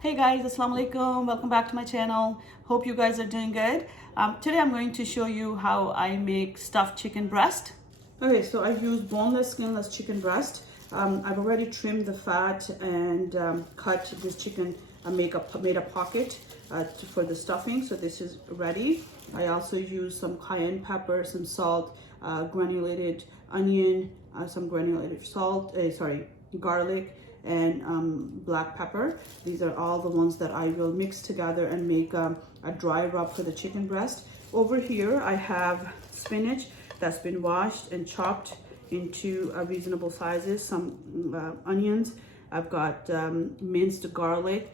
Hey guys, assalamu alaikum. Welcome back to my channel. Hope you guys are doing good. Today I'm going to show you how I make stuffed chicken breast. Okay, so I use boneless, skinless chicken breast. I've already trimmed the fat and cut this chicken and made a pocket for the stuffing. So this is ready. I also use some cayenne pepper, some salt, granulated onion, some granulated garlic, and black pepper. These are all the ones that I will mix together and make a dry rub for the chicken breast. Over here I have spinach that's been washed and chopped into reasonable sizes, some onions. I've got minced garlic,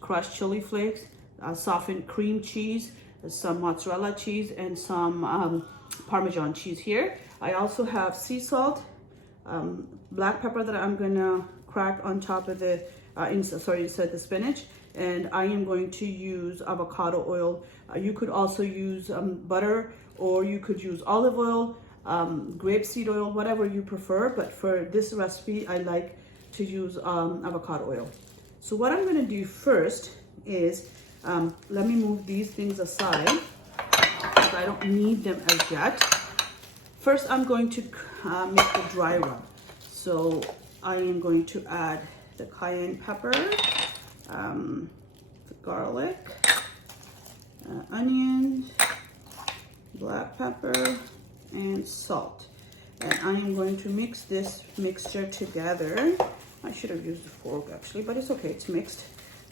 crushed chili flakes, softened cream cheese, some mozzarella cheese, and some Parmesan cheese here. I also have sea salt, black pepper that I'm gonna crack on top of the inside the spinach, and I am going to use avocado oil. You could also use butter, or you could use olive oil, grapeseed oil, whatever you prefer, but for this recipe I like to use avocado oil. So what I'm going to do first is let me move these things aside because I don't need them as yet. First I'm going to make the dry rub. So I am going to add the cayenne pepper, the garlic, onions, black pepper, and salt. And I am going to mix this mixture together. I should have used a fork actually, but it's okay, it's mixed.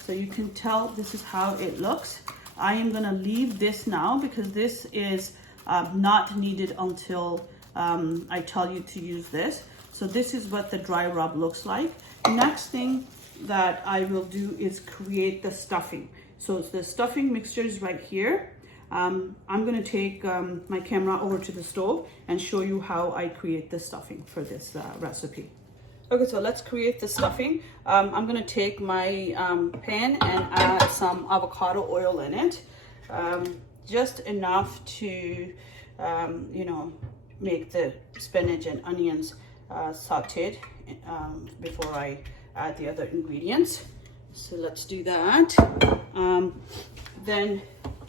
So you can tell this is how it looks. I am gonna leave this now because this is not needed until I tell you to use this. So this is what the dry rub looks like. Next thing that I will do is create the stuffing. So the stuffing mixture is right here. I'm gonna take my camera over to the stove and show you how I create the stuffing for this recipe. Okay, so let's create the stuffing. I'm gonna take my pan and add some avocado oil in it. Just enough to, make the spinach and onions sauteed before I add the other ingredients. So let's do that. Then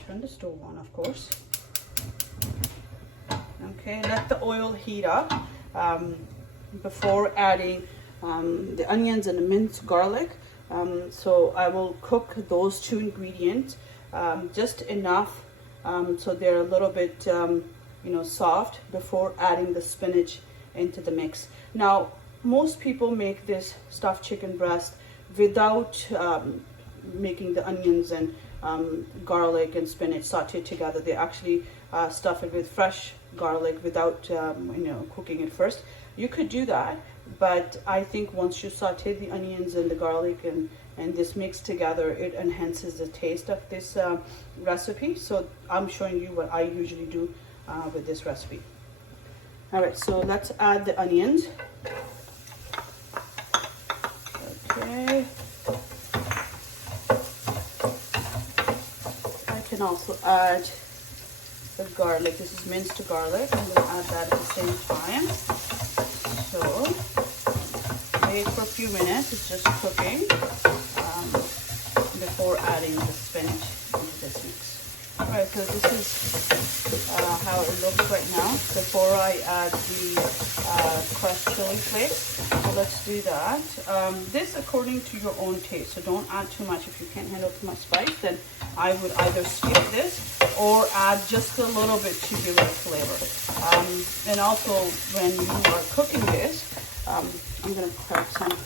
turn the stove on, of course. Okay, let the oil heat up before adding the onions and the minced garlic. So I will cook those two ingredients just enough so they're a little bit soft before adding the spinach into the mix. Now most people make this stuffed chicken breast without making the onions and garlic and spinach sauteed together. They actually stuff it with fresh garlic without cooking it first. You could do that, but I think once you saute the onions and the garlic and this mix together, it enhances the taste of this recipe. So I'm showing you what I usually do with this recipe. All right, so let's add the onions. Okay. I can also add the garlic. This is minced garlic. I'm going to add that at the same time. So wait for a few minutes. It's just cooking before adding the spinach into this mix. All right, so this is how it looks right now before I add the crushed chili flakes. So let's do that. This according to your own taste, so don't add too much. If you can't handle too much spice, then I would either skip this or add just a little bit to give it a flavor. And also when you are cooking this, I'm gonna crack some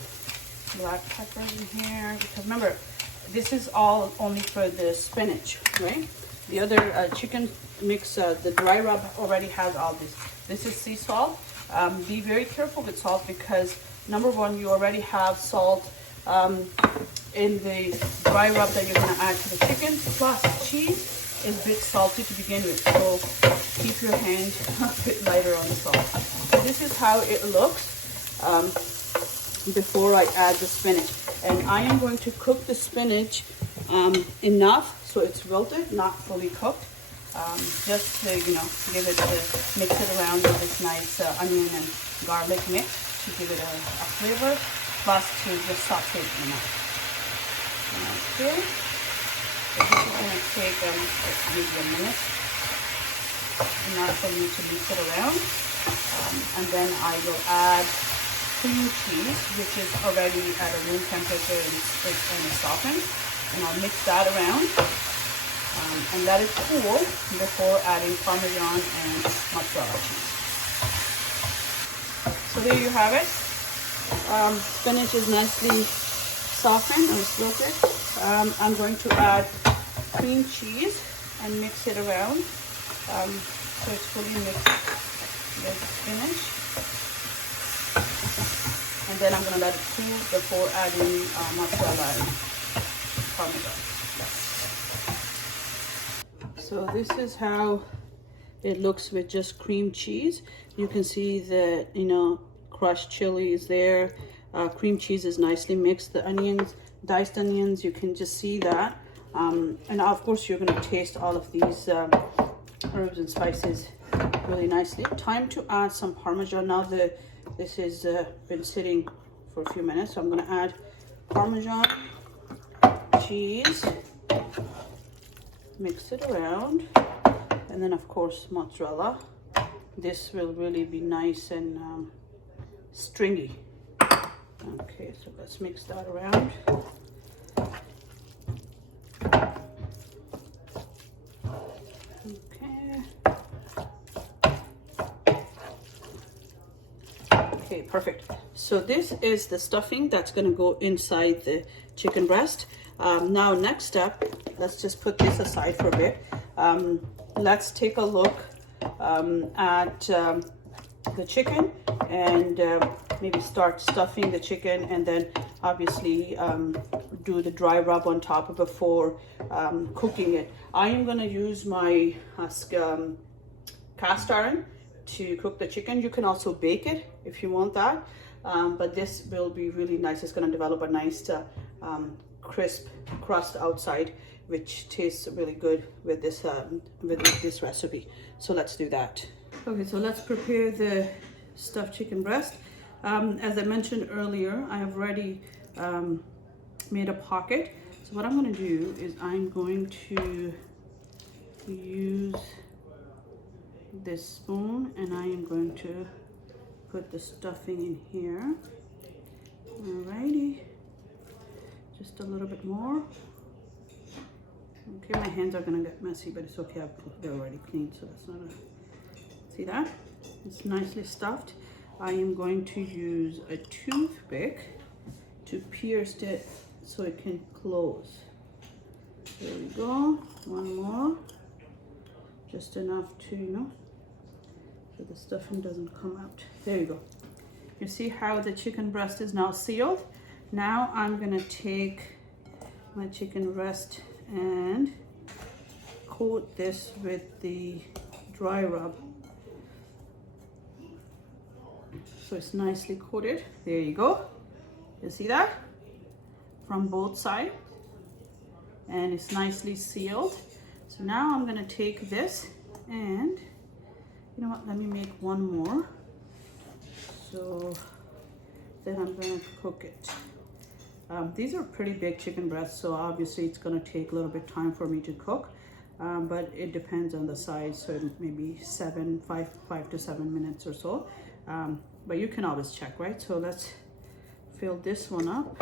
black peppers in here because remember, this is all only for the spinach, right? The other chicken mix, the dry rub already has all this. This is sea salt. Be very careful with salt because number one, you already have salt in the dry rub that you're gonna add to the chicken. Plus cheese is a bit salty to begin with, so keep your hand a bit lighter on the salt. So this is how it looks before I add the spinach. And I am going to cook the spinach enough so it's wilted, not fully cooked. Just to, give it mix it around with this nice onion and garlic mix to give it a flavor, plus to just saute it enough. Okay, so this is going to take maybe a minute, enough for me to mix it around. And then I will add cream cheese, which is already at a room temperature and it's softened. And I'll mix that around. And let it cool before adding Parmesan and mozzarella cheese. So there you have it. Spinach is nicely softened or wilted. I'm going to add cream cheese and mix it around so it's fully mixed with spinach. And then I'm going to let it cool before adding mozzarella and Parmesan. So this is how it looks with just cream cheese. You can see that, crushed chili is there. Cream cheese is nicely mixed. The onions, diced onions, you can just see that. And of course you're going to taste all of these herbs and spices really nicely. Time to add some Parmesan. Now this has been sitting for a few minutes, so I'm going to add Parmesan cheese. Mix it around, and then of course mozzarella. This will really be nice and stringy. Okay, so let's mix that around. Okay, perfect. So this is the stuffing that's going to go inside the chicken breast. Now next step, let's just put this aside for a bit. Let's take a look at the chicken and maybe start stuffing the chicken, and then obviously do the dry rub on top before cooking it. I am going to use my cast iron to cook the chicken. You can also bake it if you want that, but this will be really nice. It's going to develop a nice crisp crust outside, which tastes really good with this recipe. So let's do that. Okay, so let's prepare the stuffed chicken breast. As I mentioned earlier, I have already made a pocket. So what I'm going to do is I'm going to use this spoon, and I am going to put the stuffing in here. Alrighty, just a little bit more. Okay, my hands are gonna get messy, but it's okay. They're already clean, so that's not a. See that? It's nicely stuffed. I am going to use a toothpick to pierce it so it can close. There we go. One more, just enough to so the stuffing doesn't come out. There you go. You see how the chicken breast is now sealed? Now I'm gonna take my chicken breast and coat this with the dry rub. So it's nicely coated. There you go. You see that? From both sides. And it's nicely sealed. So now I'm gonna take this and, you know what, let me make one more. So then I'm gonna cook it. These are pretty big chicken breasts, so obviously it's gonna take a little bit time for me to cook, but it depends on the size, so maybe 5 to 7 minutes or so. But you can always check, right? So let's fill this one up.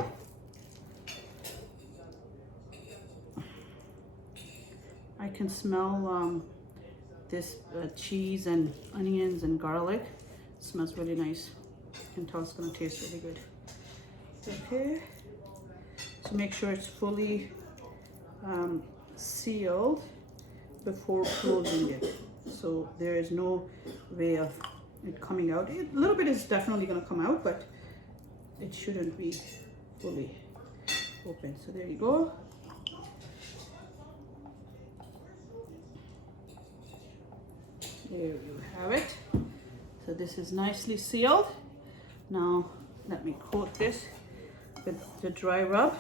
I can smell this cheese and onions and garlic. It smells really nice. I can tell it's gonna taste really good. Okay, so make sure it's fully sealed before closing it. So there is no way of it coming out. A little bit is definitely gonna come out, but it shouldn't be fully open. So there you go. There you have it. So this is nicely sealed. Now let me coat this with the dry rub.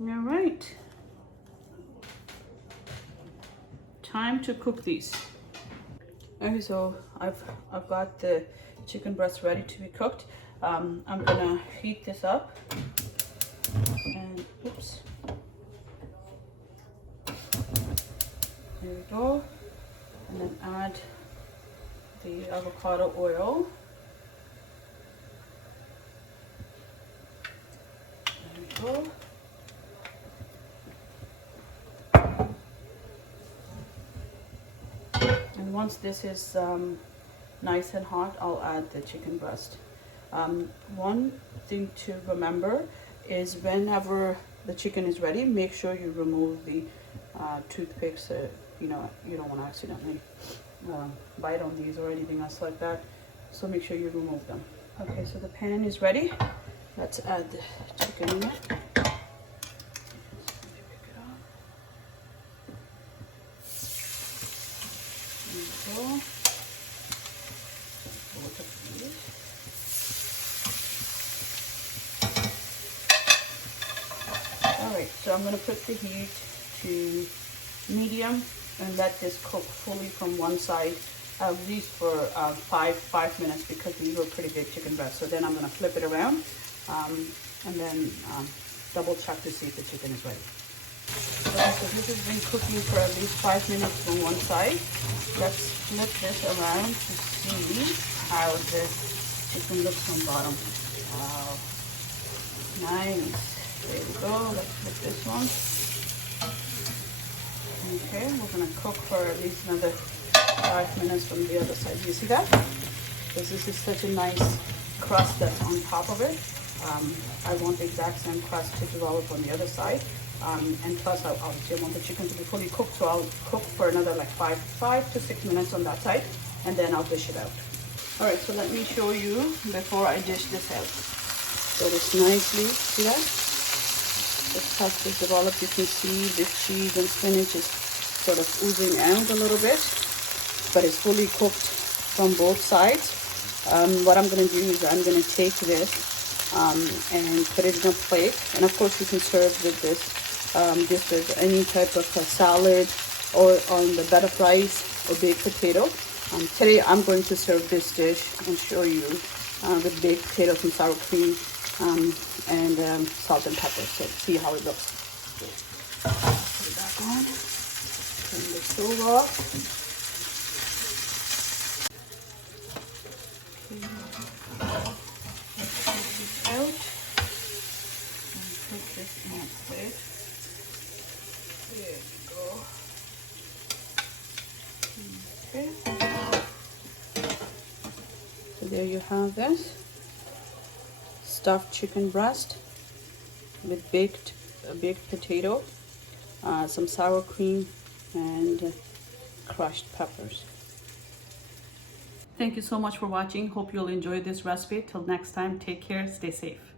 All right. Time to cook these. Okay, so I've got the chicken breast ready to be cooked. I'm gonna heat this up, and oops, there we go, and then add the avocado oil. There we go. And once this is nice and hot, I'll add the chicken breast. One thing to remember is whenever the chicken is ready, make sure you remove the toothpicks. You know, you don't want to accidentally bite on these or anything else like that. So make sure you remove them. Okay, so the pan is ready. Let's add the chicken in it. Alright, so I'm going to put the heat to medium and let this cook fully from one side, at least for five minutes, because these were pretty big chicken breasts. So then I'm going to flip it around and then double check to see if the chicken is ready. Okay, so this has been cooking for at least 5 minutes from one side. Let's flip this around to see how the chicken looks from bottom. Wow, nice. There we go. Let's flip this one. Okay, we're gonna cook for at least another 5 minutes from the other side. You see that? Because this is such a nice crust that's on top of it. I want the exact same crust to develop on the other side. And plus, obviously, I want the chicken to be fully cooked, so I'll cook for another like 5 to 6 minutes on that side, and then I'll dish it out. All right, so let me show you before I dish this out. So this nicely, see that? The crust is developed. You can see the cheese and spinach is sort of oozing out a little bit, but it's fully cooked from both sides. What I'm going to do is I'm going to take this and put it in a plate, and of course you can serve with this just with any type of salad or on the bed of rice or baked potato. Today I'm going to serve this dish and show you with baked potatoes and sour cream and salt and pepper. So see how it looks. Put it back on. Turn the stove off. Let's take this out and put this in a plate. There we go. Okay. So there you have this stuffed chicken breast with baked potato, some sour cream, and crushed peppers. Thank you so much for watching. Hope you'll enjoy this recipe. Till next time, take care, stay safe.